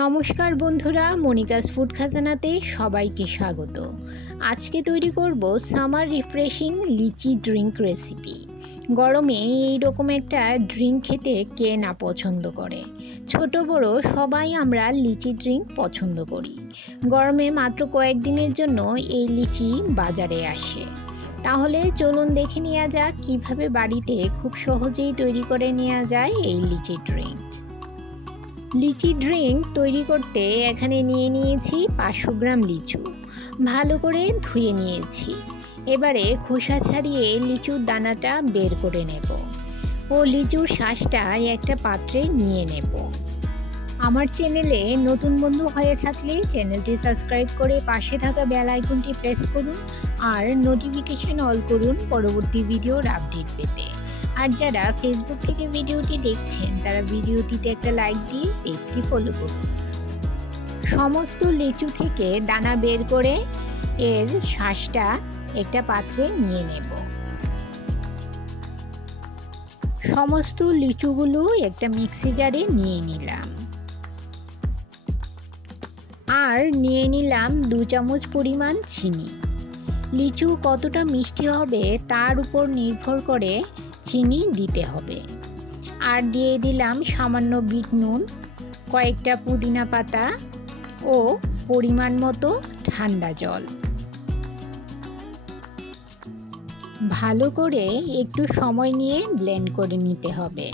নমস্কার বন্ধুরা, Monica's food খাজানাতে সবাইকে স্বাগত। আজকে তৈরি করব সামার রিফ্রেশিং লিচি ড্রিঙ্ক রেসিপি। গরমে এইরকম একটা ড্রিঙ্ক খেতে কে না পছন্দ করে। ছোট বড় সবাই আমরা লিচি ড্রিঙ্ক পছন্দ করি। গরমে মাত্র কয়েকদিনের জন্য এই লিচি বাজারে আসে। তাহলে চলুন দেখে নেওয়া যাক কীভাবে বাড়িতে খুব সহজেই তৈরি করে নেওয়া যায় এই লিচি ড্রিঙ্ক। লিচি ড্রিঙ্ক তৈরি করতে এখানে নিয়ে নিয়েছি 500 গ্রাম লিচু। ভালো করে ধুয়ে নিয়েছি। এবারে খোসা ছাড়িয়ে লিচুর দানাটা বের করে নেব ও লিচুর শাঁসটা একটা পাত্রে নিয়ে নেব। আমার চ্যানেলে নতুন বন্ধু হয়ে থাকলে চ্যানেলটি সাবস্ক্রাইব করে পাশে থাকা বেল আইকনটি প্রেস করুন আর নোটিফিকেশন অল করুন পরবর্তী ভিডিওর আপডেট পেতে। আর যারা ফেসবুক থেকে ভিডিওটি দেখছেন তারা ভিডিওটিতে একটা লাইক দিয়ে পেজটি ফলো করুন। সমস্ত লিচু থেকে দানা বের করে এর শাঁসটা একটা পাত্রে নিয়ে নেব। সমস্ত লিচুগুলো একটা মিক্সি জারে নিয়ে নিলাম আর নিয়ে নিলাম 2 চামচ পরিমাণ চিনি। লিচু কতটা মিষ্টি হবে তার উপর নির্ভর করে চিনি দিতে হবে। আর দিয়ে দিলাম সামান্য বিট নুন, কয়েকটা পুদিনা পাতা ও পরিমাণ মতো ঠান্ডা জল। ভালো করে একটু সময় নিয়ে ব্লেন্ড করে নিতে হবে।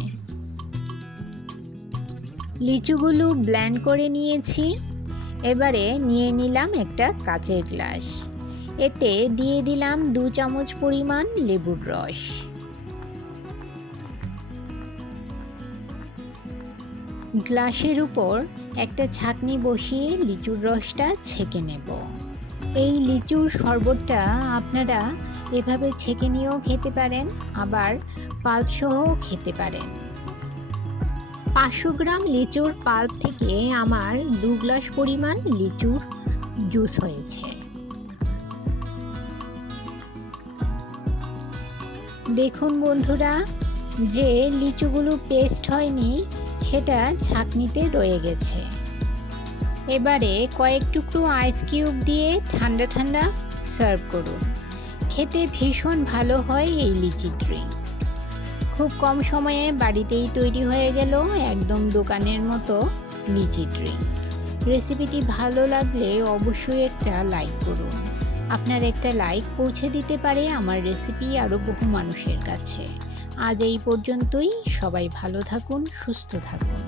লিচুগুলো ব্লেন্ড করে নিয়েছি। এবারে নিয়ে নিলাম একটা কাচের গ্লাস। এতে দিয়ে দিলাম 2 চামচ পরিমাণ লেবুর রস। গ্লাসের উপর একটা ছাঁকনি বসিয়ে লিচুর রসটা ছেঁকে নেব। এই লিচুর শরবতটা আপনারা এভাবে ছেঁকে নিয়েও খেতে পারেন, আবার পাল্প সহও খেতে পারেন। 500 গ্রাম লিচুর পাল্প থেকে আমার 2 গ্লাস পরিমাণ লিচুর জুস হয়েছে। দেখুন বন্ধুরা, যে লিচুগুলো পেস্ট হয়নি সেটা ছাঁকনিতে রয়ে গেছে। এবারে কয়েক টুকরো আইস কিউব দিয়ে ঠান্ডা ঠান্ডা সার্ভ করুন। খেতে ভীষণ ভালো হয় এই লিচি ড্রিঙ্ক। খুব কম সময়ে বাড়িতেই তৈরি হয়ে গেল একদম দোকানের মতো লিচি ড্রিঙ্ক। রেসিপিটি ভালো লাগলে অবশ্যই একটা লাইক করুন। আপনার একটা লাইক পৌঁছে দিতে পারে আমার রেসিপি আরও বহু মানুষের কাছে। আজ এই পর্যন্তই। সবাই ভালো থাকুন, সুস্থ থাকুন।